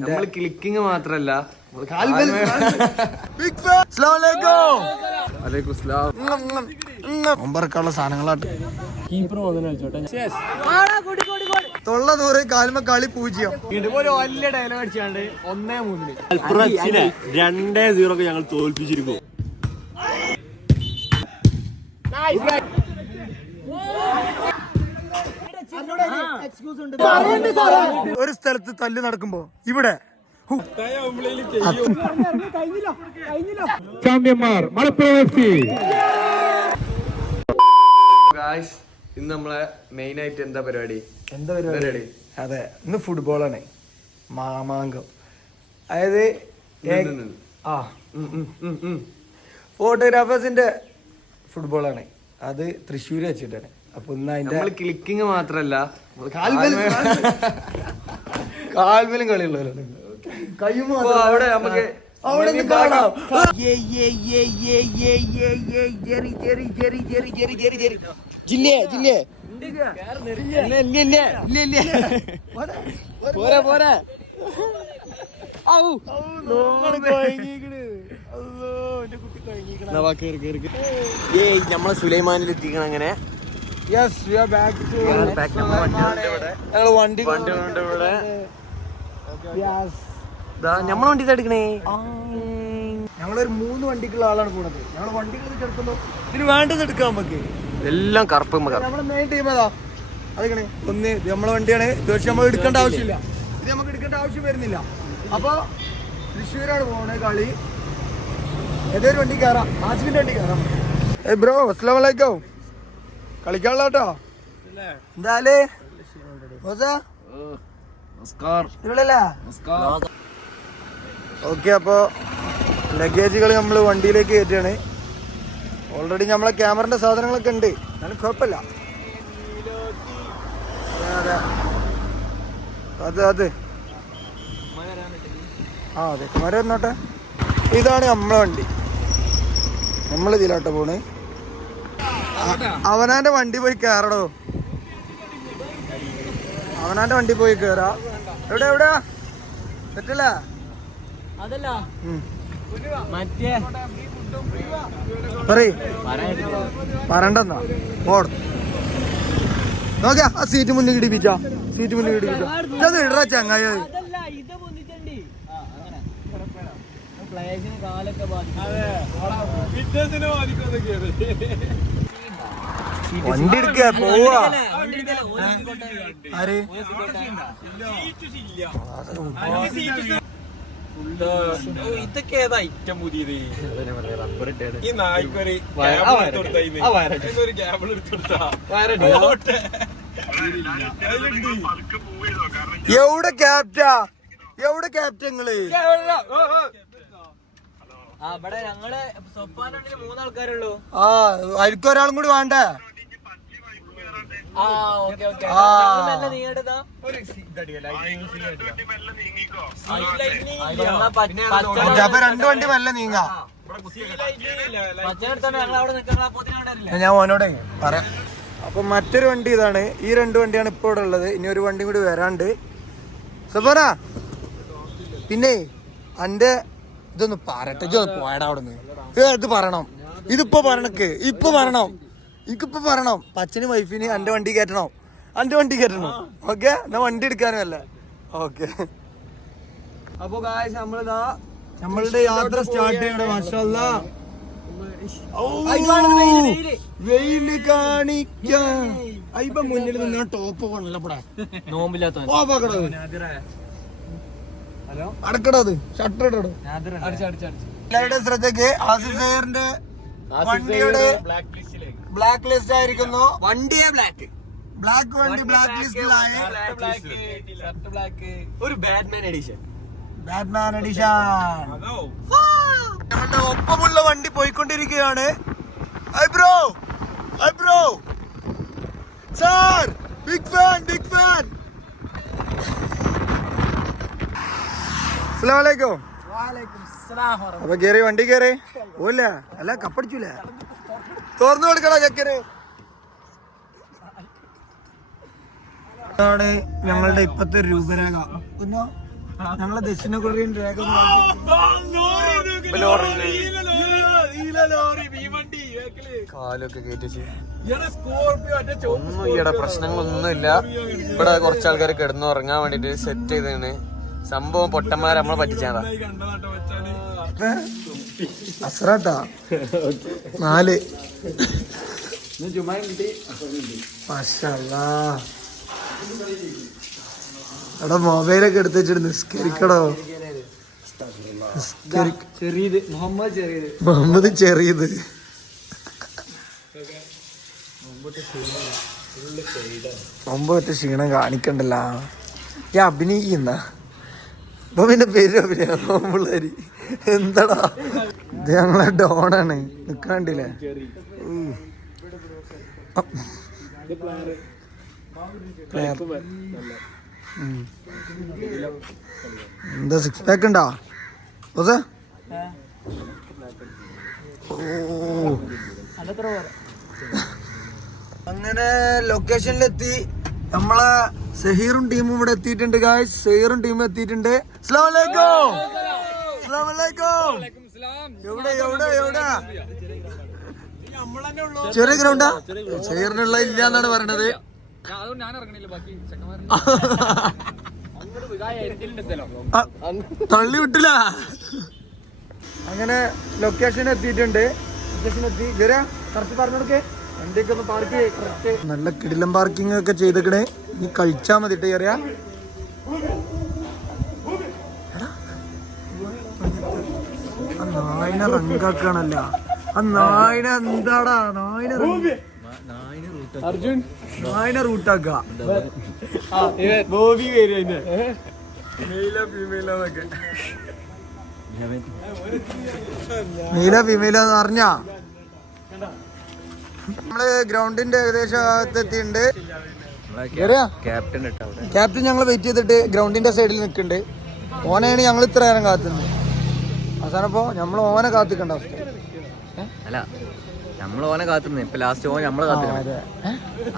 നമ്മള് ക്ലിക്കിങ് മാത്രല്ല സാധനങ്ങളാട്ട് തൊള്ള നൂറ് കാൽമ കളി 0 ഇതുപോലെ വലിയ ഡയലോഗ് അടിച്ചാണ്ട് 1-3 2-0 ഞങ്ങൾ തോൽപ്പിച്ചിരിക്കും. ഒരു സ്ഥലത്ത് തല്ല് നടക്കുമ്പോ ഇവിടെ ചാമ്പ്യന്മാർ മലപ്പുറം FC. ഗായ്സ് ഇന്ന് നമ്മളെ മെയിൻ ആയിട്ട് എന്താ പരിപാടി? അതെ, ഇന്ന് ഫുട്ബോളാണ്. മാമാങ്കം. അതായത് ഫോട്ടോഗ്രാഫേഴ്സിന്റെ ഫുട്ബോളാണ്. അത് തൃശ്ശൂര് വെച്ചിട്ടാണ്. അപ്പൊ ഇന്ന് അതിന്റെ ക്ലിക്കിങ് മാത്രല്ല കാൽമലും കളിയുള്ളവരാണ്. അവിടെ നമുക്ക് നമ്മളെ സുലൈമാനിൽ എത്തിക്കണം. അങ്ങനെ ഞങ്ങള് വണ്ടി ഇവിടെ നമ്മളെ വണ്ടി എടുക്കണേ. ഞങ്ങളൊരു 3 വണ്ടിക്കുള്ള ആളാണ് കൂടത്. ഞങ്ങൾ വണ്ടികൾ എടുക്കുന്നു. ഇതിന് വേണ്ടത് എടുക്കാം നമുക്ക്. എല്ലാം കറുപ്പ്. നമ്മളെ മെയിൻ ടീം അതാ അതൊക്കെ ഒന്ന് നമ്മളെ വണ്ടിയാണ്. തീർച്ചയായും നമ്മൾ എടുക്കേണ്ട ആവശ്യമില്ല. ഇത് നമുക്ക് എടുക്കേണ്ട ആവശ്യം വരുന്നില്ല. അപ്പൊ തൃശ്ശൂരാണ് പോണേ കളി. ഏതൊരു വണ്ടി കയറാം. ആസിഫിന്റെ വണ്ടി കയറാം. ബ്രോ അസ്സലാമു അലൈക്കും. കളിക്കാനുള്ള കേട്ടോ. എന്താലേ ഓക്കെ. അപ്പൊ ലഗേജുകൾ നമ്മൾ വണ്ടിയിലേക്ക് കയറ്റുകയാണ്. ഓൾറെഡി നമ്മളെ ക്യാമറന്റെ സാധനങ്ങളൊക്കെ ഉണ്ട്. എന്നാലും കുഴപ്പമില്ല. അതെ അതെ മരം എന്നോട്ടെ. ഇതാണ് നമ്മളെ വണ്ടി. നമ്മൾ ഇതിലോട്ട് പോണ്. അവനാന്റെ വണ്ടി പോയി കയറടോ. അവനാന്റെ വണ്ടി പോയി കയറാ. എവിടെയാ തെറ്റല്ല. പറണ്ടെന്നാ ഓട് നോക്കിയാ. ആ സീറ്റ് മുന്നിൽ ഇടിപ്പിച്ചാ. അത് ഇടറാ ചങ്ങായി. വണ്ടി എടുക്ക പോവാ. ആര് ഇതൊക്കെ ഏതാ ഐറ്റം പുതിയത്? ഈ നായ്ക്കൊരു ക്യാബിൾ എടുത്തെടുത്താ. എവിടെ ക്യാപ്റ്റങ്ങള്? ആ അതിൽക്ക് ഒരാളും കൂടി വേണ്ടേ? അപ്പൊ 2 വണ്ടി മെല്ലെ നീങ്ങാ. ഞാൻ ഓനോടെ പറയാം. അപ്പൊ മറ്റൊരു വണ്ടി ഇതാണ്. ഈ 2 വണ്ടിയാണ് ഇപ്പൊ ഇവിടെ ഉള്ളത്. ഇനി ഒരു വണ്ടി കൂടി വരാണ്ട്. സഫാനാ പിന്നെ അന്റെ ഇതൊന്ന് പറട്ടെ. ഇതൊന്ന് പോയടാ അവിടെ നിന്ന്. ഇത് പറയണം. ഇതിപ്പോ പറയണക്ക്. എനിക്കിപ്പോ പറയണം. പച്ചന് വൈഫിന് എന്റെ വണ്ടി കയറ്റണം. ഓക്കെ. എന്നാ വണ്ടി എടുക്കാനുമല്ല. ഓക്കെ. അപ്പൊ ഗായ്സ് നമ്മളിതാ നമ്മളുടെ യാത്ര സ്റ്റാർട്ട് ചെയ്യണം. മാഷാഅല്ലാ വെയില് കാണിക്കാൻ. ഇപ്പൊ മുന്നിൽ നിങ്ങൾ ടോപ്പ് പോണല്ലോ. അടക്കടത് ഷട്ടർ ഇടോ. എല്ലാവരുടെ ശ്രദ്ധയ്ക്ക് ആസിഫ് സയ്യറിന്റെ വണ്ടിയുടെ ബ്ലാക്ക് ലിസ്റ്റ് ആയിരിക്കുന്നു. വണ്ടിയെ ബ്ലാക്ക് വണ്ടി ബ്ലാക്ക് ലിസ്റ്റിലായി. ഒരു ബാറ്റ്മാൻ എഡിഷൻ. ഞങ്ങളുടെ ഒപ്പമുള്ള വണ്ടി പോയിക്കൊണ്ടിരിക്കുകയാണ്. I bro sir big fan. അസ്സലാമലൈക്കും. അപ്പൊ വണ്ടി കേറി പോയില്ല. അല്ല കപ്പടിച്ചൂല. തുറന്നു കൊടുക്കണ ചക്കര്. ഇതാണ് ഞങ്ങളുടെ ഇപ്പത്തെ രൂപരേഖ. ഞങ്ങളെ ദക്ഷിണ കൊറിയൻ രേഖ കാലൊക്കെ കയറ്റിച്ച് ഒന്നും ഈയുടെ പ്രശ്നങ്ങളൊന്നുമില്ല. ഇവിടെ കുറച്ച് ആൾക്കാർ കിടന്നു ഉറങ്ങാൻ വേണ്ടിട്ട് സെറ്റ് ചെയ്താണ്. സംഭവം പൊട്ടന്മാരെ നമ്മളെ പറ്റിച്ചാടാ. അസറാട്ടാ 4 മാഷാല്ലാ. എടാ മൊബൈലൊക്കെ എടുത്ത് വെച്ചിട്ട് നിസ്കരിക്കടോ. മുഹമ്മദ് ചെറിയത് മുമ്പ് ക്ഷീണം കാണിക്കണ്ടല്ല. ഈ അഭിനയിക്കുന്ന ഇപ്പൊ പിന്നെ പേര് അഭിനയം പിള്ളേര് എന്താടാ. ഇത് ഞങ്ങളെ ഡോണാണ് നിക്കണ്ടില്ലേ. എന്താ 6 പാക്ക് ഉണ്ടോ? അങ്ങനെ ലൊക്കേഷനിലെത്തി. നമ്മളെ സഹീറും ടീമും ഇവിടെ എത്തിയിട്ടുണ്ട് ഗായ്സ്. സഹീറും ടീമും എത്തിയിട്ടുണ്ട്. അസ്സലാമു അലൈക്കും. അസ്സലാമു അലൈക്കും. എവിടെ എവിടെ എവിടെ? ചെറിയ ഗ്രൗണ്ടാ? സഹീറിനുള്ള ഇല്ല എന്നാണ് പറയണത്. തള്ളി വിട്ടില്ല. അങ്ങനെ ലൊക്കേഷൻ എത്തിയിട്ടുണ്ട്. ലൊക്കേഷൻ എത്തി. കറക്റ്റ് പറഞ്ഞോടക്കെ വണ്ടിയൊക്കെ ഒന്ന് പാർക്ക് ചെയ്യ്. നല്ല കിടിലം പാർക്കിംഗ് ഒക്കെ ചെയ്തേക്കണേ. ഇനി കഴിച്ചാ മതി ചെറിയ. ആ നായിനെ റങ്കാക്കാണല്ല. ആ നായിനെ എന്താടാ നായിനെ നായിനെ റൂട്ടാക്ക. ബോബി വരും നീല ഫീമെയിലെന്ന് പറഞ്ഞാ. നമ്മള് ഗ്രൗണ്ടിന്റെ ഏകദേശം എത്തിയിട്ടുണ്ട്. ക്യാപ്റ്റൻ ഞങ്ങൾ വെയിറ്റ് ചെയ്തിട്ട് ഗ്രൗണ്ടിന്റെ സൈഡിൽ നിൽക്കുന്നുണ്ട്. ഓനെയാണ് ഞങ്ങൾ ഇത്ര നേരം കാത്തുന്നത്. അവസാനം ഇപ്പൊ നമ്മൾ ഓനെ കാത്തിക്കണ്ട അവസ്ഥ. അല്ല നമ്മള് ഓനെ കാത്തുന്നേ. ഇപ്പൊ ലാസ്റ്റ് ഓൻ നമ്മളെ കാത്തുന്നേ.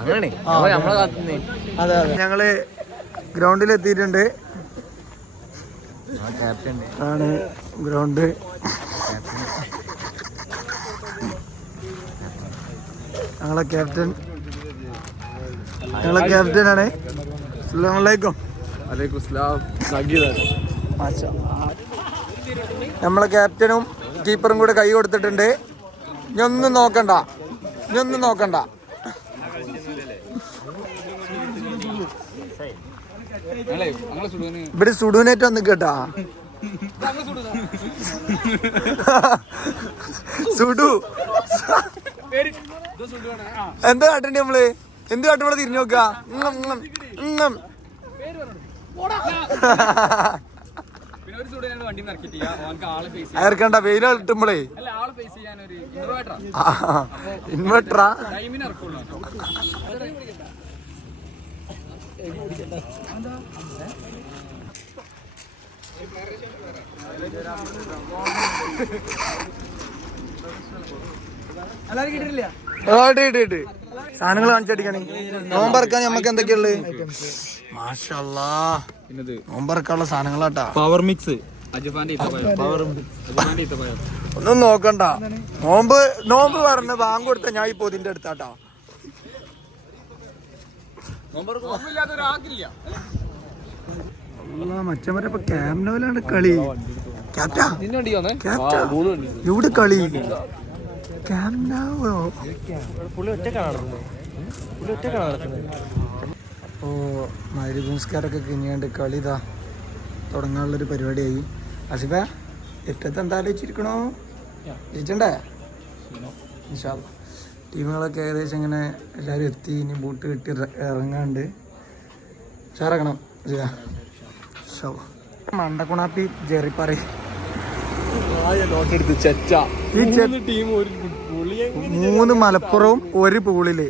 അങ്ങനെ നമ്മളെ കാത്തുന്നേ. അതെ അതെ. ഞങ്ങള് ഗ്രൗണ്ടിൽ എത്തിയിട്ടുണ്ട്. ആണ് ഗ്രൗണ്ട്. ഞങ്ങളെ ക്യാപ്റ്റൻ ആണ്. അസ്സലാമു അലൈക്കും. വലൈക്കും സ്ലാം. നമ്മളെ ക്യാപ്റ്റനും കീപ്പറും കൂടെ കൈ കൊടുത്തിട്ടുണ്ട്. ഇനിയൊന്നും നോക്കണ്ട. ഇവിടെ സുഡൂനേറ്റ് വന്ന് കേട്ടാ. സുഡു എന്താ കാട്ടണ്ടേ നമ്മള്? എന്ത് കാട്ടുമ്പോഴെ തിരിഞ്ഞു നോക്ക. അയർക്കണ്ട വെയില കിട്ടുമ്പോളേ. ഇൻവെർട്ടറാ? സാധനങ്ങൾ കാണിച്ചടിക്കണേ. നോമ്പറക്കാൻ നമ്മക്ക് എന്തൊക്കെയുള്ളത്? മാഷല്ലാ നോമ്പറക്കാനുള്ള സാധനങ്ങളാട്ടാ. പവർ മിക്സ് ഒന്നും നോക്കണ്ട. നോമ്പ് പറഞ്ഞ ബാങ്ക് കൊടുത്ത ഞാൻ ഇപ്പൊ ഇതിന്റെ അടുത്താട്ടാ. മച്ചന്മാരെ ഇപ്പൊ ക്യാമ്നോയിലാണ് കളി. ക്യാപ്റ്റാ എവിടെ കളി? ക്യാമ്നോ. അപ്പോ മരുഭൂസ്കാരൊക്കെ കിഞ്ഞാണ്ട് കളി ഇതാ തുടങ്ങാനുള്ളൊരു പരിപാടിയായി. അസിഫ എറ്റത്ത് എന്താ ആലോചിച്ചിരിക്കണോ? ജയിച്ചണ്ടേ? ടീമുകളൊക്കെ ഏകദേശം ഇങ്ങനെ എല്ലാവരും എത്തി. ഇനി ബൂട്ട് കെട്ടി ഇറങ്ങാണ്ട് ഉഷാറാക്കണം. മണ്ടക്കുണാപ്പി ജെറിപ്പറി 3 മലപ്പുറവും 1 പൂളില്.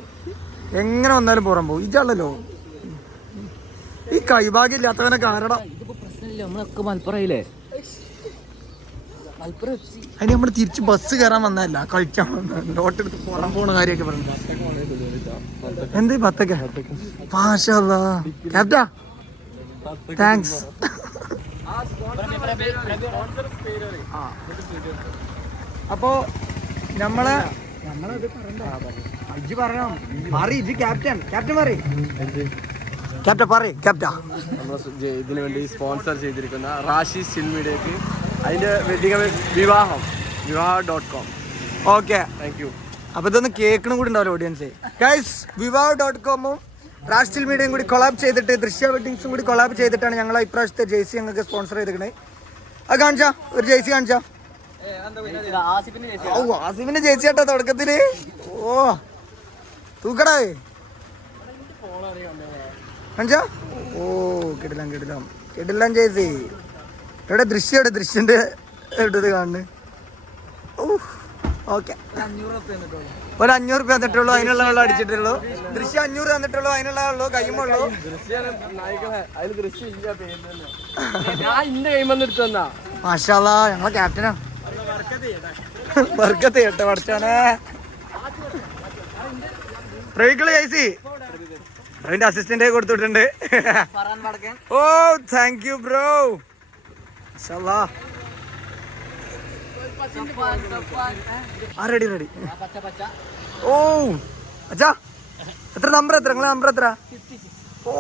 എങ്ങനെ വന്നാലും പുറം പോകും. ഇജാണല്ലോ ഈ കൈഭാഗ്യം ഇല്ലാത്തവനെ കാരണം. അതിന് നമ്മള് തിരിച്ച് ബസ് കയറാൻ വന്നതല്ല, കളിക്കാൻ വന്ന. ലോട്ടെടുത്ത് പുറം പോണ കാര്യമൊക്കെ പറഞ്ഞു. എന്ത് 10 മാഷാ അല്ലാഹ്. ക്യാപ്റ്റാ താങ്ക്സ്. അപ്പോ നമ്മളെ ഇജ്ജ് പറയണം മാറി ഇജ്ജ് ക്യാപ്റ്റൻ മാറി ക്യാപ്റ്റൻ പറയ് ക്യാപ്റ്റൻ. ഇതിനു വേണ്ടി സ്പോൺസർ ചെയ്തിരിക്കുന്ന റാഷി സ്റ്റിൽ മീഡിയക്ക് അതിന്റെ വിവാഹം.com. Okay, thank you. അപ്പൊ ഇതൊന്ന് കേൾക്കണം കൂടി ഉണ്ടാവില്ല ഓഡിയൻസ്. ഗൈസ്, വിവാഹം.com-ഉം റാഷ്ടിൽ മീഡിയയും കൂടി കൊളാബ് ചെയ്തിട്ട് ദൃശ്യ വെഡിങ്സും കൂടി കൊളാബ് ചെയ്തിട്ടാണ് ഞങ്ങൾ ഇപ്രാവശ്യത്തെ ജേഴ്സി ഞങ്ങൾക്ക് സ്പോൺസർ ചെയ്തിരിക്കണേ. അത് കാണിച്ചാ, ഒരു ജേഴ്സി കാണിച്ചാ. ആസിഫിന്റെ ജേഴ്സി ആട്ടോ തുടക്കത്തില്. ഓ തൂക്കടേ കാണിച്ചാ. ഓ കിടിലം ജേഴ്സി. എവിടെ ദൃശ്യന്റെ എവിടത് കാണുന്നു. ഓ ഓക്കെ, ഒരു 500 രൂപ തന്നിട്ടുള്ളൂ, അതിനുള്ള വെള്ളം അടിച്ചിട്ടുള്ളൂ. ദൃശ്യം 500 തന്നിട്ടുള്ളൂ, അതിനുള്ള ഉള്ളൂ, കയ്യുമുള്ളൂ. മാഷാല്ലാ, ഞങ്ങളെ ക്യാപ്റ്റനാണ്. ബർക്കത്ത് കേട്ടോ പഠിച്ചാനെ. പ്രവീക്കള് ജൈസി അതിന്റെ അസിസ്റ്റന്റ് കൊടുത്തിട്ടുണ്ട്. ഓ താങ്ക് യു ബ്രോ. മാഷാല്ലാ. റെഡി. ഓ അച്ഛാ, എത്ര നമ്പർ എത്ര നിങ്ങളെ നമ്പർ എത്ര? ഓ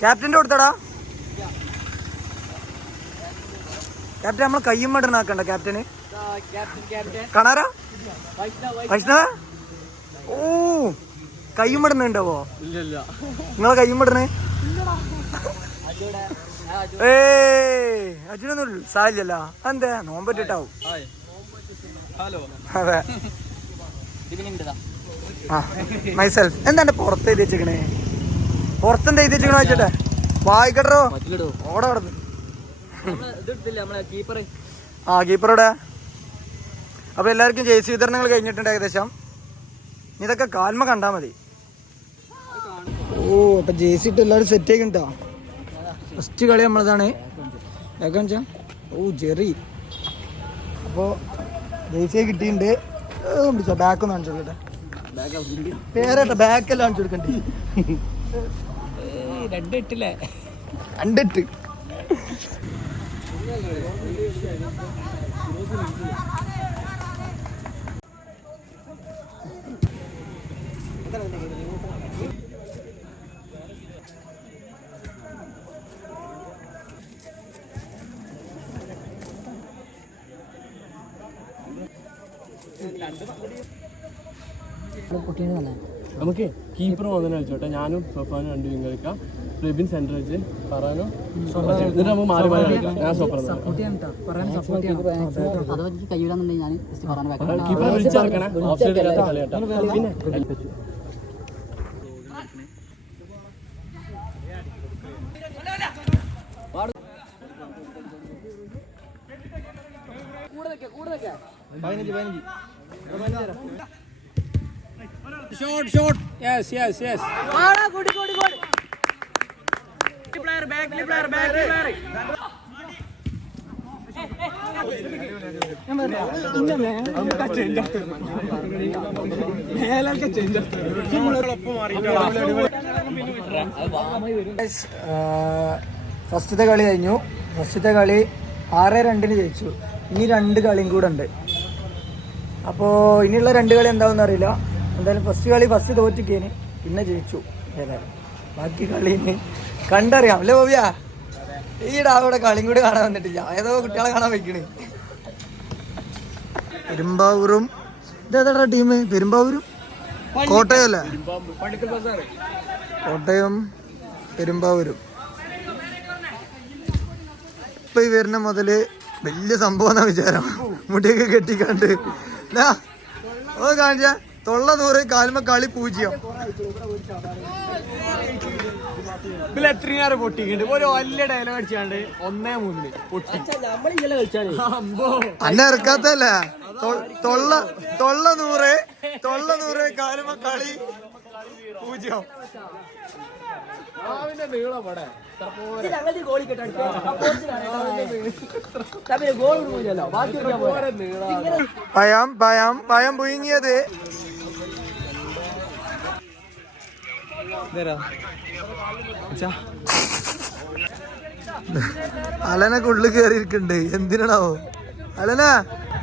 ക്യാപ്റ്റന്റെ കൊടുത്തടാ. ക്യാപ്റ്റൻ നമ്മളെ കയ്യും മടനാക്കണ്ട ക്യാപ്റ്റന്. കാണാരാ വൈഷ്ണവ. ഓ കയ്യും മടനുണ്ടാവോ? നിങ്ങളെ കയ്യും മടന് അച്ഛനൊന്നും സാരില്ലല്ലോ. എന്താ നോമ്പറ്റിട്ടാവും. അതെ മൈസെൽഫ്. എന്താണ് പുറത്ത് എഴുതി വെച്ചേക്കണേ? പുറത്തെന്താ എഴുതി വെച്ചേക്കണ വെച്ചിട്ടെ വായിക്കട്ടോ. ഓടെ കിടന്ന് കീപ്പറോടെ. അപ്പൊ എല്ലാവർക്കും ജേഴ്സി വിതരണങ്ങൾ കഴിഞ്ഞിട്ടുണ്ട് ഏകദേശം. ഇതൊക്കെ കാൽമ കണ്ടാ മതി. ഓ അപ്പൊ ജേഴ്സി ഇട്ട് എല്ലാവരും സെറ്റ് ആയിട്ടോ. ഫസ്റ്റ് കളി നമ്മളതാണ്. ഓ ജെറി. അപ്പോൾ ജേഴ്സിയെ കിട്ടിയിട്ടുണ്ട്. ബാക്കൊന്ന് കാണിച്ചു കൊടുക്കട്ടെ. പേരട്ടെ ബാക്കെല്ലാം കാണിച്ചു കൊടുക്കണ്ടേ. 2-8 നമുക്ക് കീപ്പർ വന്നു വെച്ചോട്ടെ. ഞാനും സോഫാനും 2 വിങ് കളിക്കാം. റെബിൻ സെന്റർ വെച്ച് പറയാനോ എന്നിട്ട് നമുക്ക് മാറി കളിക്കാം. ഞാൻ സോഫർ കീപ്പർ വിളിച്ചിറക്കണേ. ഓഫ് സൈഡ് ഇല്ലാത്ത കളിയാട്ടോ. പിന്നെ ഷോട്ട് യെസ് ഫസ്റ്റത്തെ കളി കഴിഞ്ഞു. ഫസ്റ്റത്തെ കളി 6-2 ജയിച്ചു. ഇനി 2 കളിയും കൂടെ ഉണ്ട്. അപ്പോൾ ഇനിയുള്ള 2 കളി എന്താണെന്ന് അറിയില്ല. എന്തായാലും ഫസ്റ്റ് തോറ്റിക്കേന്, പിന്നെ ജയിച്ചു. ഏതായാലും ബാക്കി കളീന് കണ്ടറിയാം അല്ലേ ബോബിയ? ഈടാ അവിടെ കളിയും കൂടി കാണാൻ വന്നിട്ടില്ല. ഏതോ കുട്ടികളെ കാണാൻ വെക്കണ്. പെരുമ്പാവൂരും ഇതേതാ ടീം? പെരുമ്പാവൂരും കോട്ടയം അല്ലേ? കോട്ടയം പെരുമ്പാവൂരും. ഇപ്പൊ ഈ വരുന്ന മുതല് വലിയ സംഭവം എന്നാ വിചാരം. മുടിയൊക്കെ കെട്ടിക്കാണ്ട് ഓ കാണിച്ച 100 കാൽമ കളി 0. എത്രയും പൊട്ടിക്കുന്നുണ്ട്. ഒരു വലിയ ഡയലോഗ് അടിച്ചാണ്ട് 1-3 പൊട്ടി. അന്നെ ഇറക്കാത്തല്ലേ? 100 കാൽമ കളി 0. പയം പുഴുങ്ങിയത്. അലനൊക്കെ ഉള്ളിൽ കയറിയിരിക്കണ്ട്. എന്തിനാണാവോ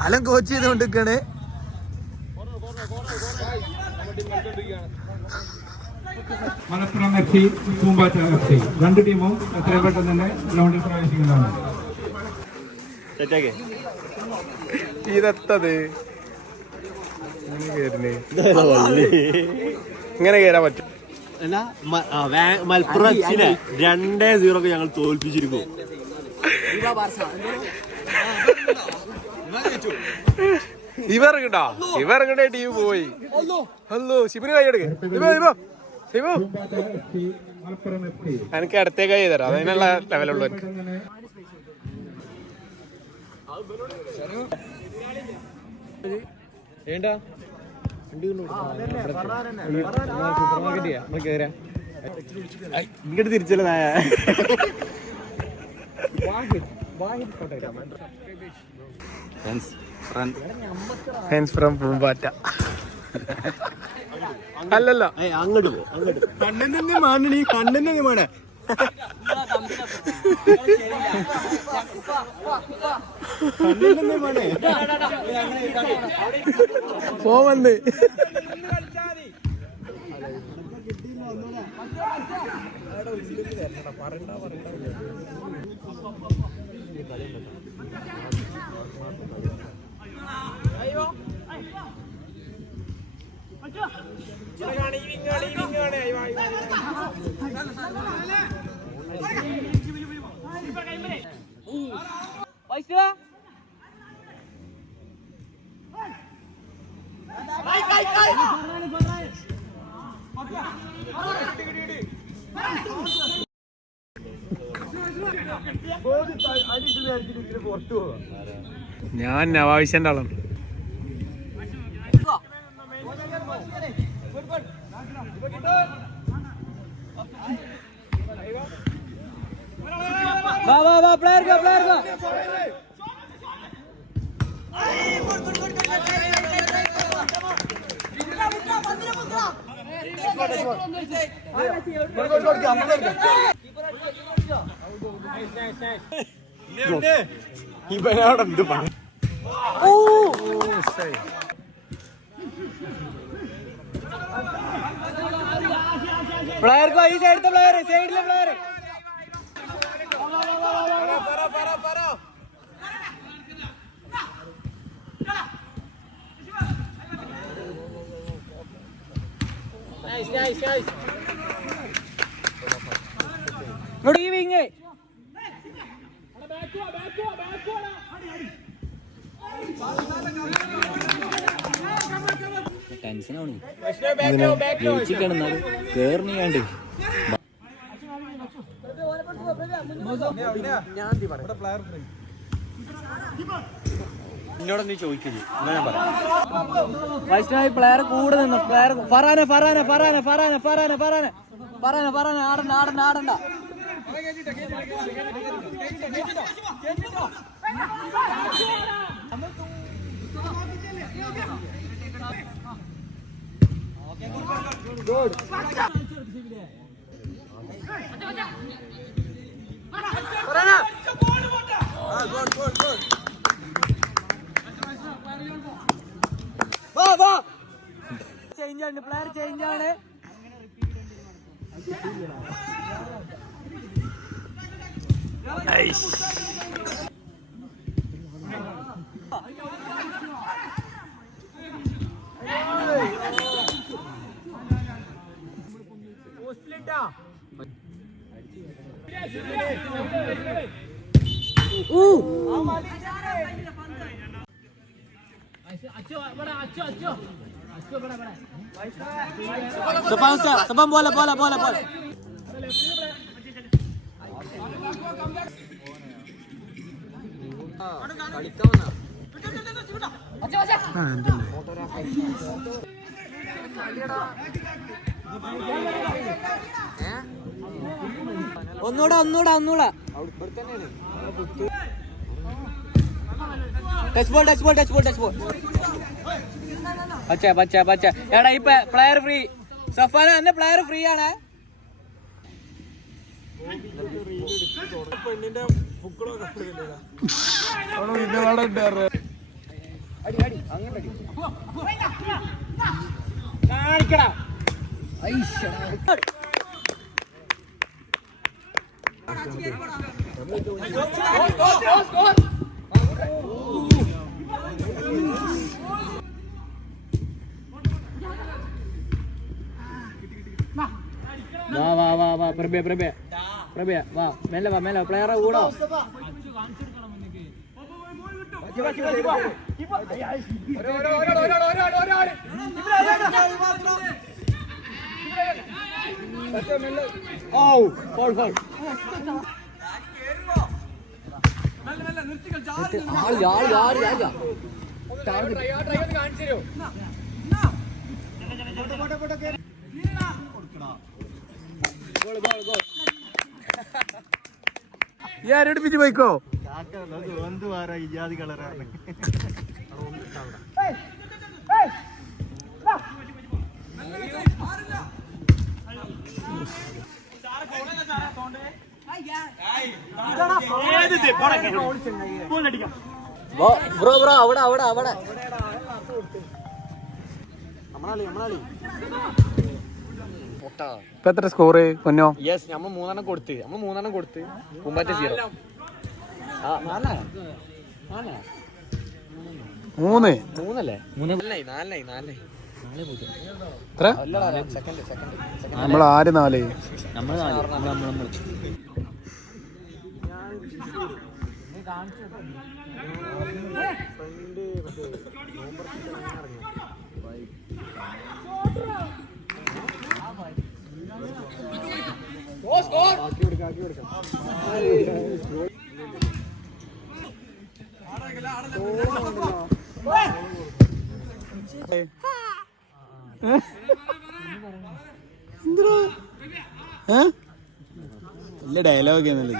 അലൻ കോച്ച് ചെയ്തോണ്ടിരിക്കാണ്. മലപ്പുറം FC, പൂമ്പാറ്റ FC രണ്ട് ടീമും എത്രയും പെട്ടെന്ന് തന്നെ ഗ്രൗണ്ടിൽ പ്രവേശിക്കുന്നതാണ്. ഇതെത്തത് ഇങ്ങനെ കേറാൻ പറ്റും. മലപ്പുറം 2-0 ഞങ്ങൾ തോൽപ്പിച്ചിരിക്കും. ഇവറിങ്ങണ്ടേ ടീം പോയി. ഹലോ ശിബിന് കൈ എടുക്ക്. ശിബു പൂമ്പാറ്റ FC, മലപ്പുറം FC എനിക്ക് അടുത്തേക്ക് കൈ തരാം. അതിനുള്ള ലെവലുള്ള ഇങ്ങോട്ട് തിരിച്ചല്ല നായ. ഫാൻസ് ഫ്രം പൂമ്പാറ്റ. അല്ലല്ലോ അങ്ങോട്ട് പോ, അങ്ങോട്ട് കണ്ണന്നെ മാണി, കണ്ണന്നെ മാണേ. പോവണ്ട്. ഞാൻ നവാവിശന്റെ ആളാണ്. ഇവനവിടെ എന്ത് പണി? പ്ലെയർക്ക് ഈ സൈഡിലത്തെ പ്ലെയർ, സൈഡിലെ പ്ലെയർ ഇങ്ങോട്ട് ഈ വിങ്. ടെൻഷനാണ് ജയിച്ചു കിടന്നാലും കേറിയാണ്ട് എന്നോട് നീ ചോദിക്കുന്നു, എന്നാ ഞാൻ പറയാം. ഫസ്റ്റ് പ്ലെയർ കൂടെ നിന്നു. പ്ലെയർ ഫറാന ആടണ്ട. ചേഞ്ചാണ്, പ്ലെയർ ചേഞ്ചാണ്. Sepan bola. ഒന്നൂടാ. Touch ball. പച്ച. എടാ ഈ പ്ലെയർ ഫ്രീ. സഫാന എന്നെ പ്ലെയർ ഫ്രീ ആണ്. പെണ്ണിന്റെ ബുക്കളൊക്കെ വാ പ്രഭ്യ വാ മെല്ലെ പ്ലെയറെ കൂടോ ഈ ആരോടിപ്പിച്ച് പോയിക്കോ. ബ്രോ അവിടെ ഇപ്പൊ എത്ര സ്കോറ് പൊന്നോ? യെസ് നമ്മൾ മൂന്നെണ്ണം കൊടുത്ത് പൂമ്പാറ്റ 0. 4 നമ്മൾ ആര് 4? വലിയ ഡയലോഗ് എന്നല്ലേ?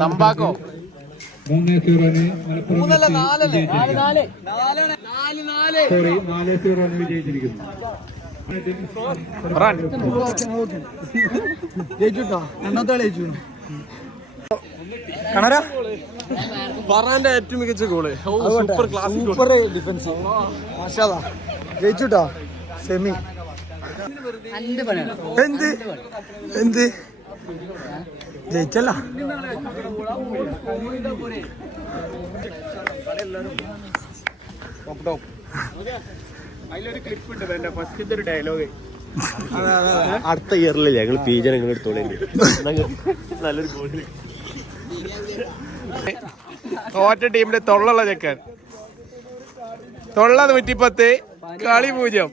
തമ്പാക്കോ 3-0 വിജയിച്ചിരിക്കുന്നു. ഫറാന്റെ ഏറ്റവും മികച്ച ഗോള്. Super class, super defence. മാഷാഅല്ലാ ജയിച്ചുട്ടോ. സെമി എന്ത് ജയിച്ചല്ല. അതിലൊരു ക്ലിപ്പ് ഉണ്ട് എന്റെ ഫസ്റ്റത്തെ ഒരു ഡയലോഗ്. അടുത്ത ഇയറിൽ ഞങ്ങൾ പീജ ഞങ്ങൾ എടുത്തോളേ. നല്ലൊരു ഗോള്. തോറ്റ ടീമിന്റെ തൊള്ളുള്ള ചെക്കൻ. തൊള്ള 110, കളി 0.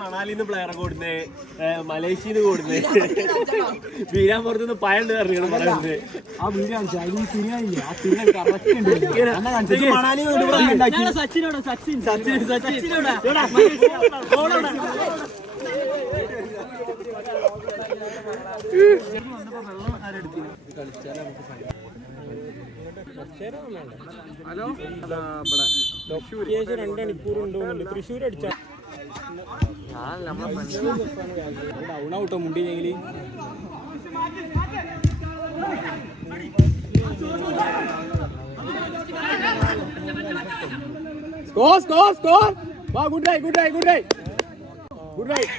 മണാലിന്ന് പ്ലെയറെ കൊടുന്നേ, മലേഷ്യന്ന് കൊടുന്നേ, വീരാമ്പുറത്തുനിന്ന് പയണ്ട് അറിയണം പറയുന്നത്. ഹലോ, 2 മണിക്കൂർ ഉണ്ടോന്നുണ്ട്. തൃശ്ശൂർ അടിച്ച ഡൗൺ ഔട്ടോ മുണ്ടിയെങ്കില്. സ്കോർ. വാ, ഗുഡ് റൈറ്റ്. Good right.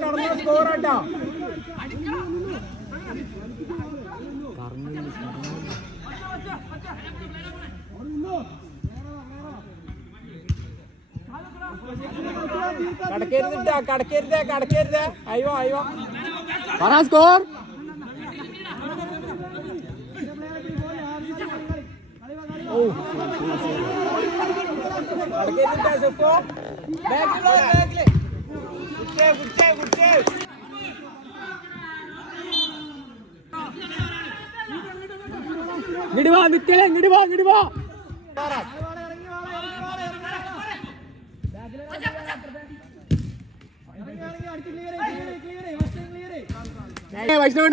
കടന്ന സ്കോർ ആട്ടാ. കടക്കരുത്. അയ്യോ സ്കോർ. ഇങ്ങോട്ട് വാ മിത്തേ, ഇങ്ങോട്ട് വാ, ഇങ്ങോട്ട് വാ. വൈഷ്ണവ്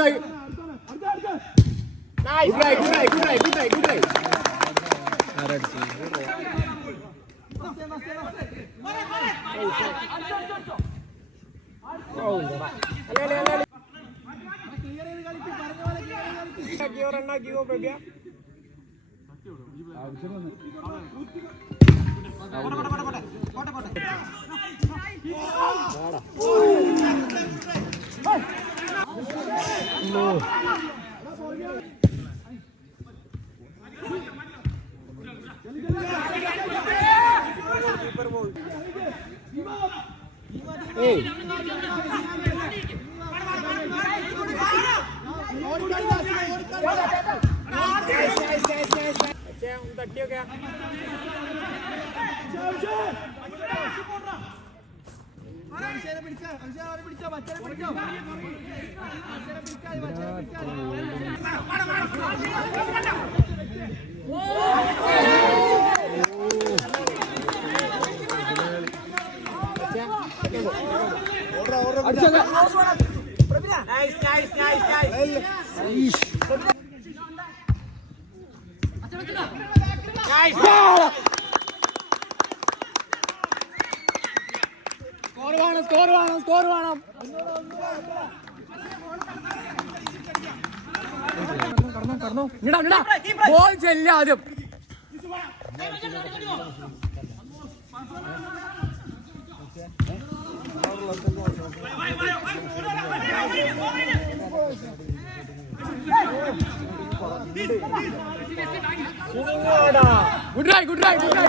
സ്കോർ വേണം. ബോൾ ചെല്ല ആദ്യം. Good try, good try, good try.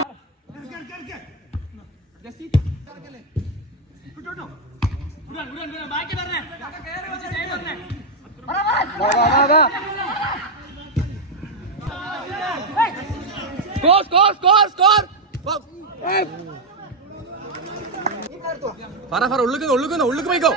ഉള്ളിക്ക് പോയിക്കോ.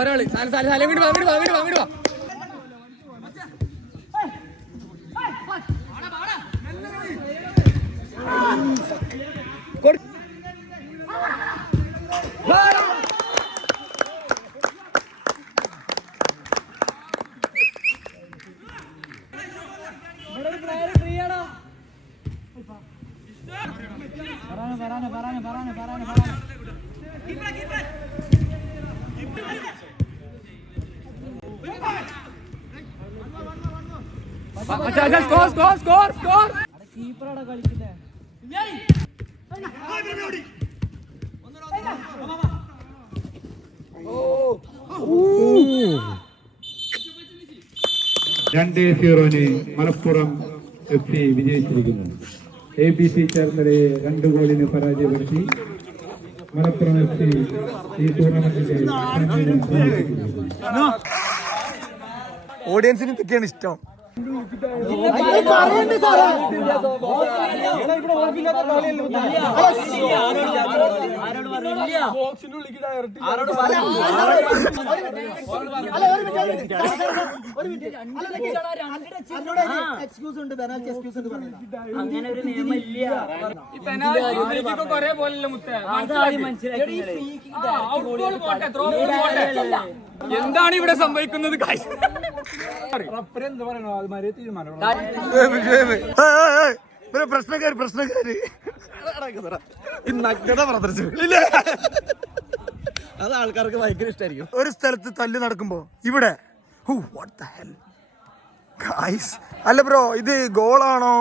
ഒരാള് വീട് വാ, വീട് വാ, വീട് വാ, വീട് വാ. കീപ്പറാണ് കളിക്കുന്നത്. രണ്ട് 0-ന് മലപ്പുറം FC വിജയിച്ചിരിക്കുന്നു. ABC ചേർന്നരെ 2 ഗോളിന് പരാജയപ്പെടുത്തി മലപ്പുറം FC ഈ ടൂർണമെന്റിന്റെ ഓഡിയൻസിന് ഇതൊക്കെയാണ് ഇഷ്ടം. അങ്ങനെ ഒരു നിയമം ഇല്ല. എന്താണ് ഇവിടെ സംഭവിക്കുന്നത്? പ്രശ്നക്കാര് നഗ്നത പ്രദർശിപ്പിക്കും. അത് ആൾക്കാർക്ക് ഭയങ്കര ഇഷ്ടമായിരിക്കും. ഒരു സ്ഥലത്ത് തല്ല് നടക്കുമ്പോ ഇവിടെ അല്ല ബ്രോ, ഇത് ഗോളാണോ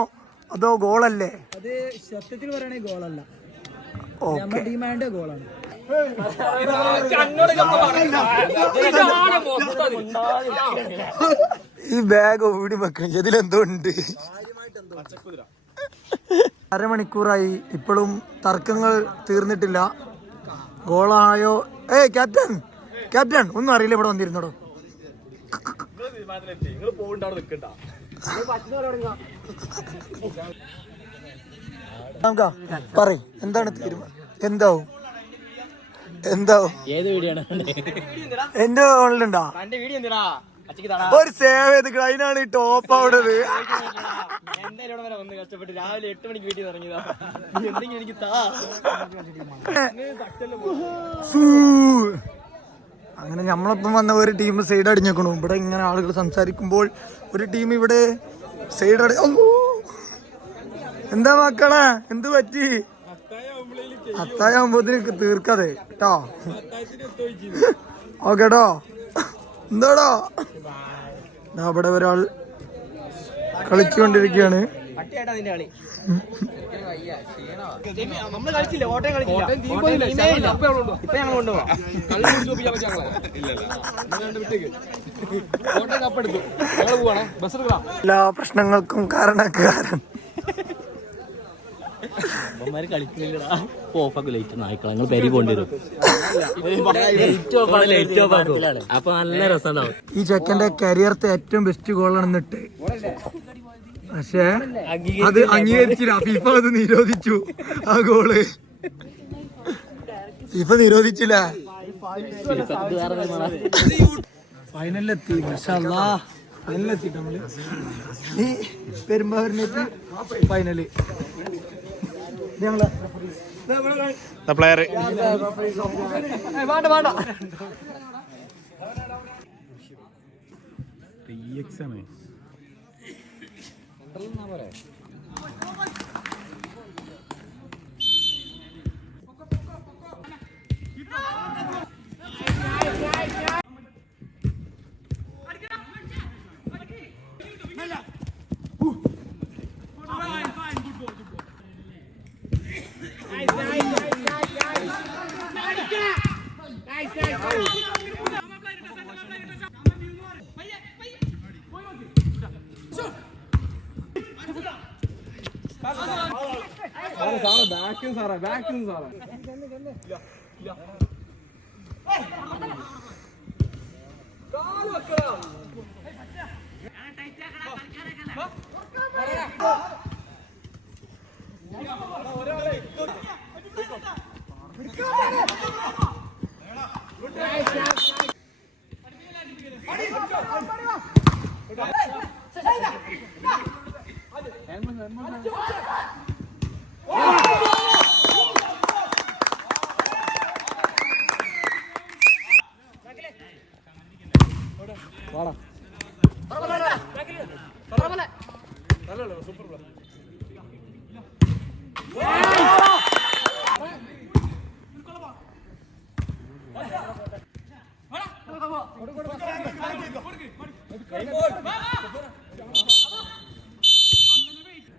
അതോ ഗോളല്ലേ? അത് സത്യത്തിൽ പറയണേ ഗോളല്ല, ഓക്കെ. ഡിമാൻഡ് ഗോളാണ്. ഈ ബാഗ് ഓടി വെക്കണം, ഇതിലെന്തോ ഉണ്ട്. അരമണിക്കൂറായി, ഇപ്പോഴും തർക്കങ്ങൾ തീർന്നിട്ടില്ല. ഗോളായോ? ഏയ് ക്യാപ്റ്റൻ, ക്യാപ്റ്റൻ ഒന്നും അറിയില്ല, ഇവിടെ വന്നിരുന്നോടോ. പറ, എന്താണ് തീരുമാനം? എന്താവും ഏത് വീഡിയോ ആണ്? എന്റെ ഫോണിലുണ്ടാ ഒരു സേവ് ചെയ്ത്, അതിനാണ് ഈ ടോപ്പ് ആവുന്നത്. കഷ്ടപ്പെട്ട് രാവിലെ 8 മണിക്ക് വീട്ടിൽ ഇറങ്ങിയതാ. എന്തെങ്കിലും എനിക്ക് അങ്ങനെ നമ്മളൊപ്പം വന്ന ഒരു ടീം സൈഡ് അടിഞ്ഞേക്കണു. ഇവിടെ ഇങ്ങനെ ആളുകൾ സംസാരിക്കുമ്പോൾ ഒരു ടീം ഇവിടെ സൈഡ് എന്താ മക്കളെ, എന്ത് പറ്റി? അത്തായാകുമ്പോഴത്തേക്ക് തീർക്കാതെ കേട്ടോ. ഓക്കേട്ടോ, എന്താടോ അവിടെ ഒരാൾ കളിച്ചുകൊണ്ടിരിക്കുകയാണ്. എല്ലാ പ്രശ്നങ്ങൾക്കും കാരണക്കാരൻ കളിക്കുന്നില്ലടാ. ഓഫാക്കും ലൈറ്റ് നായ്ക്കള, നിങ്ങൾ പെരി പോണ്ടി വരും. അപ്പൊ നല്ല രസമുണ്ടാവും. ഈ ചെക്കന്റെ കരിയറത്തെ ഏറ്റവും ബെസ്റ്റ് ഗോളാണെന്നിട്ട്, പക്ഷേ അത് അംഗീകരിച്ചില്ല. ഫിഫ അത് നിരോധിച്ചു. ആ ഗോള് ഫിഫ നിരോധിച്ചില്ല. ഫൈനലിലെത്തി, മാഷാഅല്ലാ. ഫൈനലിലെത്തി നമ്മള് ഈ പെരുമ്പാവൂരിലേക്ക്. ഫൈനല് ഞങ്ങള് പ്ലെയർ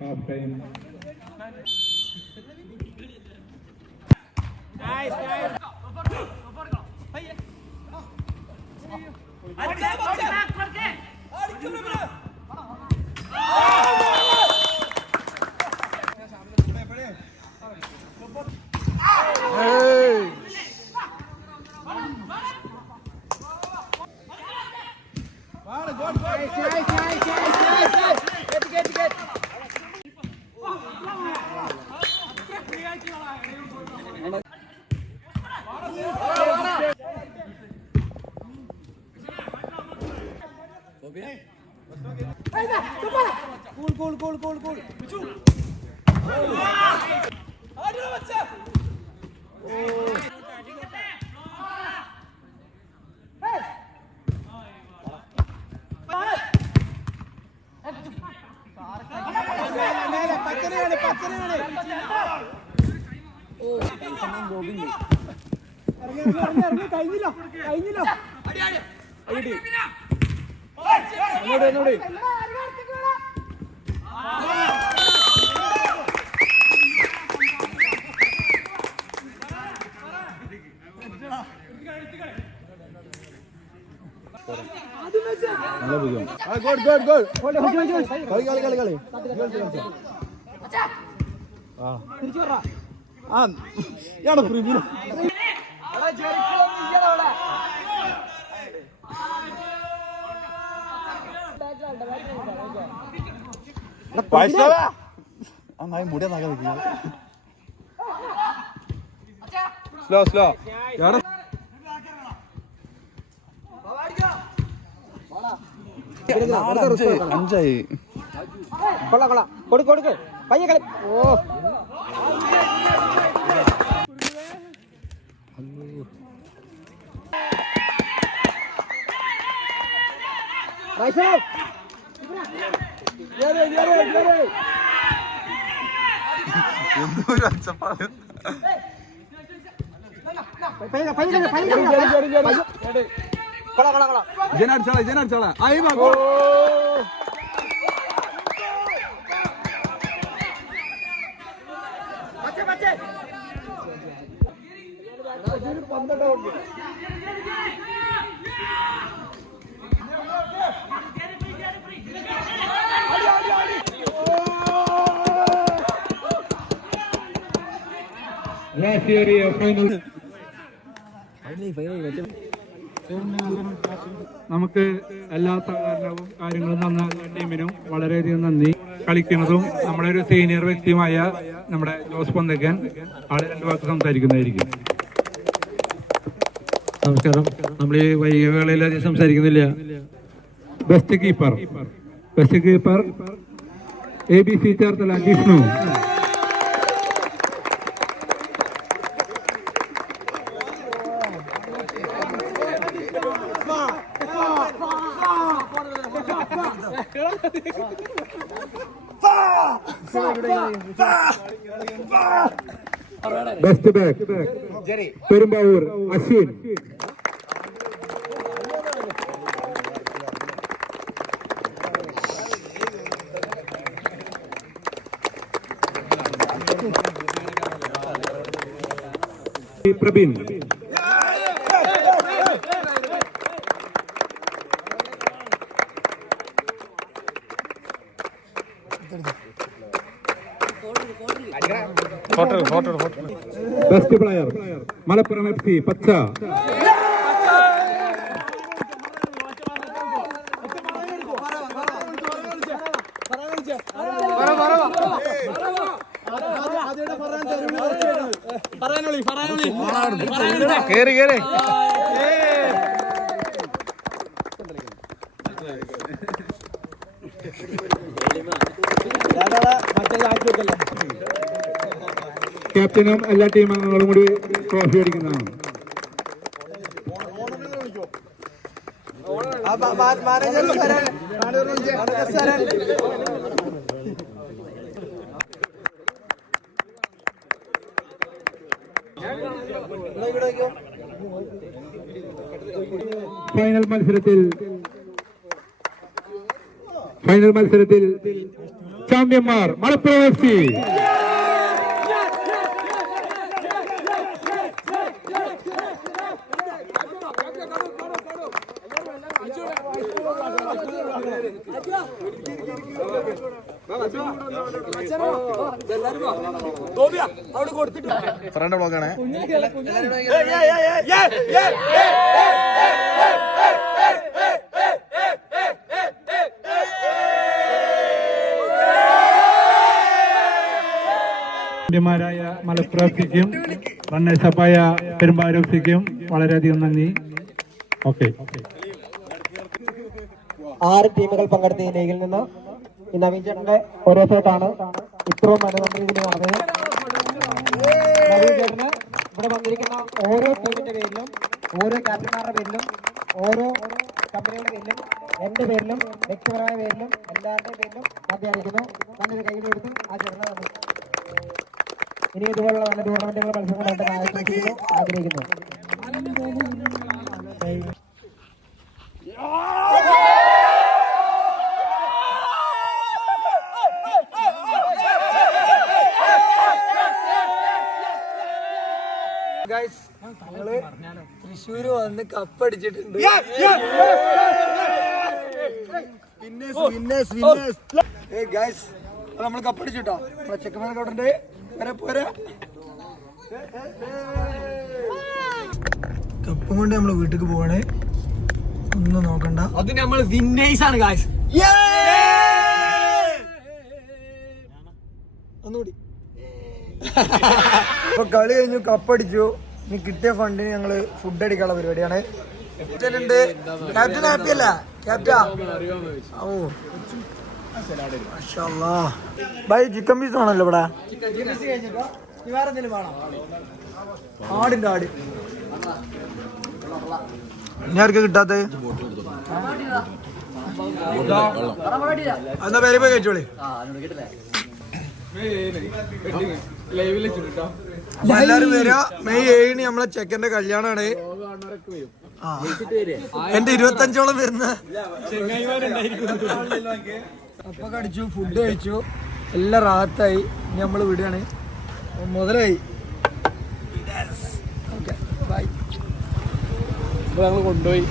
ഹാഫ് ടൈം. നമുക്ക് എല്ലാ സഹകരണവും കാര്യങ്ങളും തന്ന ടീമിനും വളരെയധികം നന്ദി. കളിക്കുന്നതും നമ്മുടെ ഒരു സീനിയർ വ്യക്തിയുമായ നമ്മുടെ ജോസ് പൊന്തക്കൻ ആള് 2 വാക്ക് സംസാരിക്കുന്നതായിരിക്കും. നമസ്കാരം. നമ്മൾ ഈ വൈകിയ വേളയിൽ അധികം സംസാരിക്കുന്നില്ല. Best keeper ABC Cherthala Jishnu. Best back Perumbavoor Ashwin. Prabeen. Best player Malappuram FC പച്ച. കേറി ക്യാപ്റ്റനും എല്ലാ ടീം അംഗങ്ങളും കൂടി ട്രോഫി അടിക്കുന്നതാണ്. ഫൈനൽ മത്സരത്തിൽ ചാമ്പ്യന്മാർ മലപ്പുറം FC. ഫ്രണ്ട് ബ്ലോക്കാണ്. ായ മലപ്പുറം FCക്കും റണ്ണേഴ്സപ്പായ പെരുമ്പാവൂർ FCക്കും വളരെയധികം നന്ദി. ഓക്കെ. 6 ടീമുകൾ പങ്കെടുത്ത ഈ ലീഗിൽ നിന്ന് ഈ നവീൻ ചേട്ടന്റെ ഓരോ ഷോട്ടാണ് ഇത്രയും മനോഹരത്തിൽ നടന്നത്. നവീൻ ചേട്ടന് ഇവിടെ വന്നിരിക്കുന്ന ഓരോ ടീമിന്റെ പേരിലും ഓരോ ക്യാപ്റ്റന്മാരുടെ പേരിലും ഓരോ കമ്പനികളുടെ പേരിലും എന്റെ പേരിലും വ്യക്തിപരമായ പേരിലും എല്ലാവരുടെയും പേരിലും നന്ദി അറിയിക്കുന്നു. നല്ലൊരു കയ്യിലെടുത്ത് ആ ചേട്ടനെ നന്ദി. ഇനി ഇതുപോലുള്ള നല്ല ടൂർണമെന്റുകൾ മത്സരങ്ങളുണ്ട് ആഗ്രഹിക്കുന്നു. ഞങ്ങള് തൃശ്ശൂര് വന്ന് കപ്പടിച്ചിട്ടുണ്ട്. നമ്മൾ കപ്പടിച്ചിട്ടോ നമ്മളെ ചെക്കന്മാരൊക്കെ അവിടെ ഉണ്ട്. വരെ പോരാ കപ്പും കൊണ്ട് നമ്മള് വീട്ടിക്ക് പോവാണ്. ഒന്നും നോക്കണ്ട, അത് നമ്മൾ വിന്നേഴ്സ് ആണ് ഗായ്സ്. ഒന്നുകൂടി. അപ്പൊ കളി കഴിഞ്ഞു, കപ്പടിച്ചു. ഇനി കിട്ടിയ ഫണ്ടിന് ഞങ്ങള് ഫുഡ് അടിക്കാനുള്ള പരിപാടിയാണ്. ക്യാപ്റ്റൻ ഹാപ്പി അല്ല ക്യാപ്റ്റാ? ഓ ബൈ. ചിക്കൻ പീസ് ആണല്ലോ ഇവിടെ. ആടിന്റെ ആട് ഇനി ആർക്ക് കിട്ടാത്ത എന്നാ പേര് പോയി കഴിച്ചോളി. എല്ലാരും വരാ. മെയ് 7 നമ്മളെ ചെക്കന്റെ കല്യാണാണ്. എന്റെ 25ഓളം വരുന്ന അപ്പൊ കടിച്ചു, ഫുഡ് കഴിച്ചു, എല്ലാം റാഹത്തായി. ഇനി നമ്മള് വിടുകയാണ്. മുതലായി. കൊണ്ടുപോയി